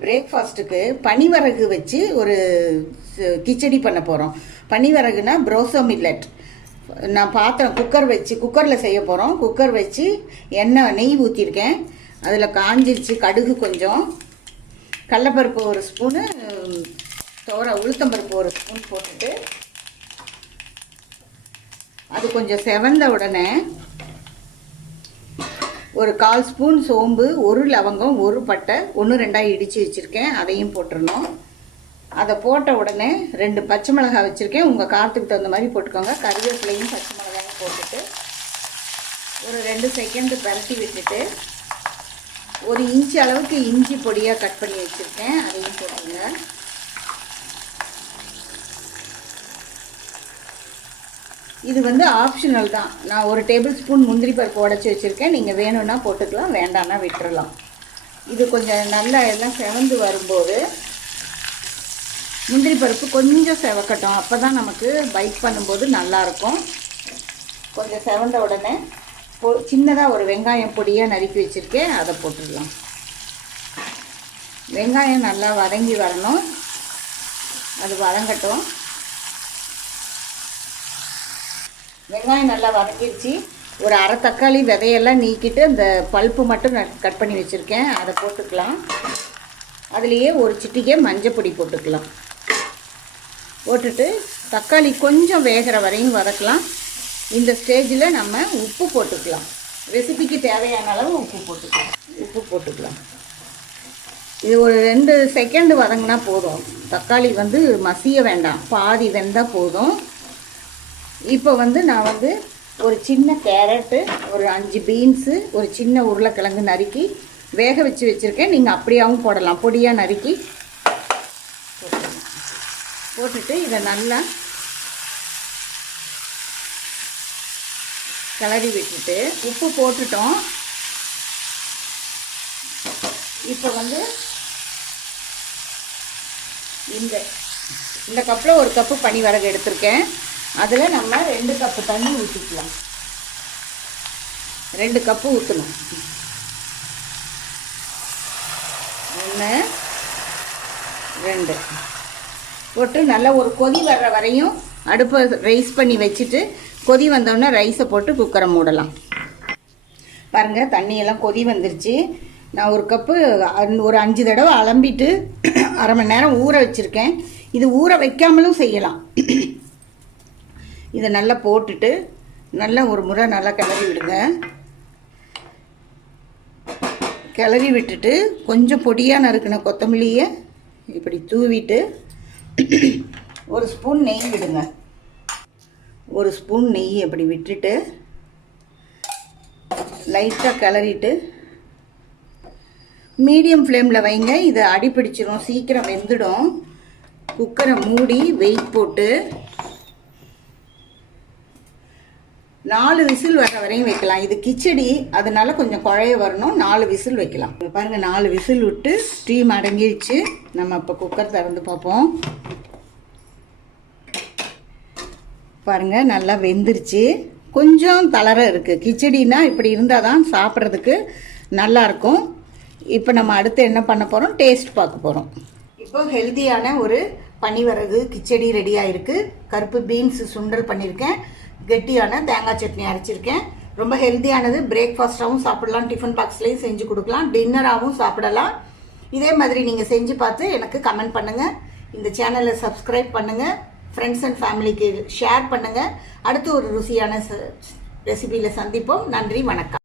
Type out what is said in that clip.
பிரேக்ஃபாஸ்ட்டுக்கு பனிவரகு வச்சு ஒரு கிச்சடி பண்ண போகிறோம் பனிவரகுனா ப்ரோசோ மில்லட் நான் பாத்திரம் குக்கர் வச்சு குக்கரில் செய்ய போகிறோம் குக்கர் வச்சு எண்ணெய் நெய் ஊற்றிருக்கேன் அதில் காஞ்சிருச்சு கடுகு கொஞ்சம். கடலப்பருப்பு ஒரு ஸ்பூனு தோர உளுத்தம்பருப்பு ஒரு ஸ்பூன் போட்டுட்டு அது கொஞ்சம் செவந்த உடனே ஒரு கால் ஸ்பூன் சோம்பு ஒரு லவங்கம் ஒரு பட்டை ஒன்று ரெண்டாக இடித்து வச்சுருக்கேன். அதையும் போட்டுடணும் அதை போட்ட உடனே ரெண்டு பச்சை மிளகாய் வச்சுருக்கேன். உங்கள் காரத்துக்கு தகுந்த மாதிரி போட்டுக்கோங்க. கருவேப்பிலையும் பச்சை மிளகாயும் போட்டுட்டு ஒரு ரெண்டு செகண்டு பரட்டி விட்டுட்டு ஒரு இன்ச்சு அளவுக்கு இஞ்சி பொடியாக கட் பண்ணி வச்சுருக்கேன். அதையும் போட்டுங்க இது வந்து ஆப்ஷனல் தான். நான் ஒரு டேபிள் ஸ்பூன் முந்திரி பருப்பு உடச்சி வச்சுருக்கேன். நீங்கள் வேணும்னா போட்டுக்கலாம் வேண்டாம்னா விட்டுறலாம். இது கொஞ்சம் நல்லா எல்லாம் செவந்து வரும்போது முந்திரி பருப்பு கொஞ்சம் செவக்கட்டும். அப்போ தான் நமக்கு பைட் பண்ணும்போது நல்லாயிருக்கும். கொஞ்சம் செவந்த உடனே பொ சின்னதாக ஒரு வெங்காயம் பொடியாக நறுக்கி வச்சுருக்கேன். அதை போட்டுடலாம். வெங்காயம் நல்லா வதங்கி வரணும். அது வதங்கட்டும். வெங்காயம் நல்லா வதங்கிடுச்சு ஒரு அரை தக்காளி விதையெல்லாம் நீக்கிட்டு அந்த பல்ப்பு மட்டும் நான் கட் பண்ணி வச்சுருக்கேன். அதை போட்டுக்கலாம். அதுலேயே ஒரு சிட்டிக்கே மஞ்சப்பொடி போட்டுக்கலாம். போட்டுட்டு தக்காளி கொஞ்சம் வேகிற வரையும் வதக்கலாம். இந்த ஸ்டேஜில் நம்ம உப்பு போட்டுக்கலாம். ரெசிபிக்கு தேவையான அளவு உப்பு போட்டுக்கலாம். உப்பு போட்டுக்கலாம். இது ஒரு ரெண்டு செகண்டு வதங்கினா போதும். தக்காளி வந்து மசிய வேண்டாம். பாதி வெந்தால் போதும். இப்போ வந்து நான் வந்து ஒரு சின்ன கேரட்டு ஒரு அஞ்சு பீன்ஸு ஒரு சின்ன உருளைக்கிழங்கு நறுக்கி வேக வச்சு வச்சுருக்கேன். நீங்கள் அப்படியாவும் போடலாம். பொடியாக நறுக்கி போட்டுட்டு இதை நல்லா கிளறி விட்டுட்டு உப்பு போட்டுட்டோம். இப்போ வந்து இந்த இந்த கப்பில் ஒரு கப்பு பனி வரகு எடுத்திருக்கேன். அதில் நம்ம ரெண்டு கப்பு தண்ணி ஊற்றிக்கலாம் ரெண்டு கப்பு ஊற்றணும் ஒன்று ரெண்டு. போட்டு நல்லா ஒரு கொதி வர்ற வரையும் அடுப்பை ரைஸ் பண்ணி வச்சுட்டு கொதி வந்தோடனே ரைஸை போட்டு குக்கரை மூடலாம். பாருங்கள் தண்ணியெல்லாம் கொதி வந்துருச்சு. நான் ஒரு கப்பு ஒரு அஞ்சு தடவை அலம்பிட்டு அரை மணி நேரம் ஊற வச்சுருக்கேன். இது ஊற வைக்காமலும் செய்யலாம். இதை நல்லா போட்டுட்டு நல்லா ஒரு முறை நல்லா கிளறி விடுங்க. கிளறி விட்டுட்டு கொஞ்சம் பொடியாக நறுக்கின கொத்தமல்லியை இப்படி தூவிட்டு ஒரு ஸ்பூன் நெய் விடுங்க. ஒரு ஸ்பூன் நெய் அப்படி விட்டுட்டு லைட்டாக கிளறிட்டு மீடியம் ஃப்ளேமில் வைங்க. இது அடிப்பிடிச்சிடும் சீக்கிரம் வெந்துடும். குக்கரை மூடி வெயிட் போட்டு நாலு விசில் வர வரையும் வைக்கலாம். இது கிச்சடி அதனால கொஞ்சம் குழைய வரணும். நாலு விசில் வைக்கலாம். இப்போ பாருங்கள் நாலு விசில் விட்டு ஸ்டீம் அடங்கிடுச்சு நம்ம இப்போ குக்கர் திறந்து பார்ப்போம். பாருங்கள் நல்லா வெந்துருச்சு. கொஞ்சம் தளர இருக்குது கிச்சடினா இப்படி இருந்தால் தான் சாப்பிட்றதுக்கு நல்லாயிருக்கும். இப்போ நம்ம அடுத்து என்ன பண்ண போகிறோம் டேஸ்ட் பார்க்க போகிறோம் இப்போ ஹெல்த்தியான ஒரு பனிவரகு கிச்சடி ரெடி ஆகிருக்கு கருப்பு பீன்ஸ் சுண்டல் பண்ணியிருக்கேன் கெட்டியான தேங்காய் சட்னி அரைச்சிருக்கேன். ரொம்ப ஹெல்த்தியானது. பிரேக்ஃபாஸ்ட்டாகவும் சாப்பிடலாம். டிஃபன் பாக்ஸ்லேயும் செஞ்சு கொடுக்கலாம். டின்னராகவும் சாப்பிடலாம். இதே மாதிரி நீங்கள் செஞ்சு பார்த்து எனக்கு கமெண்ட் பண்ணுங்கள் இந்த சேனலை சப்ஸ்கிரைப் பண்ணுங்கள் ஃப்ரெண்ட்ஸ் அண்ட் ஃபேமிலிக்கு ஷேர் பண்ணுங்கள் அடுத்து ஒரு ருசியான ரெசிபியில் சந்திப்போம். நன்றி வணக்கம்.